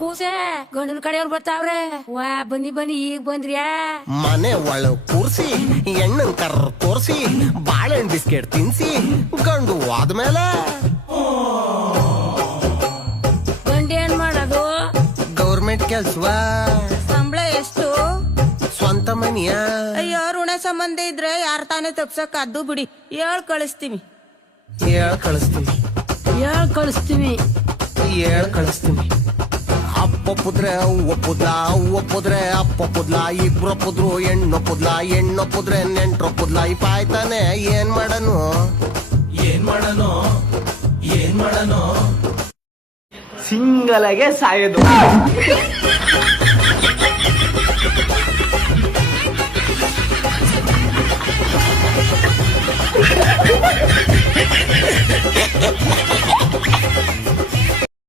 ಕೂಸೆ ಗಂಡನ ಕಡೆಯವ್ರು ಬರ್ತಾವ್ರೆ. ವಾ ಬನ್ನಿ ಬನ್ನಿ ಈಗ ಬಂದ್ರ್ಯಾ? ಮನೆ ಒಳ ಕೂರ್ಸಿ ಎಣ್ಣನ್ ಕರ್ ತೋರ್ಸಿ ಬಾಳೆಹಣ್ಣು ಬಿಸ್ಕೆಟ್ ತಿನ್ಸಿ ಗಂಡು ಆದ್ಮೇಲೆ ಗಂಡ ಏನ್ ಮಾಡೋದು? ಗೌರ್ಮೆಂಟ್ ಕೆಲ್ಸವಾ? ಸಂಬಳ ಎಷ್ಟು? ಸ್ವಂತ ಮನಿಯ? ಅಯ್ಯೋ ಋಣ ಸಂಬಂಧ ಇದ್ರೆ ಯಾರ ತಾನೇ ತಪ್ಸಕ್ ಅದ್ದು ಬಿಡಿ, ಹೇಳ್ ಕಳಿಸ್ತೀವಿ. ಹೇಳ್ ಕಳಿಸ್ತೀನಿ, ಹೇಳ್ ಕಳಿಸ್ತೀವಿ. ಹೇಳ್ ಕಳಿಸ್ತೀನಿ. ಅಪ್ಪೊಪ್ಪುದ್ರೆ ಒಪ್ಪುದ್ಲ, ಒಪ್ಪುದ್ರೆ ಅಪ್ಪೊಪ್ಪುದ್ಲ, ಇಬ್ರೊಪ್ಪುದ್ರು ಹೆಣ್ಣೊಪ್ಪುದ್ಲ, ಹೆಣ್ಣೊಪ್ಪುದ್ರೆ ನೆಂಟ್ರೊಪ್ಪುದ್ಲ. ಈ ಪಾಯ್ತಾನೆ ಏನ್ ಮಾಡನು? ಸಿಂಗಲಾಗೆ ಸಾಯೋದು.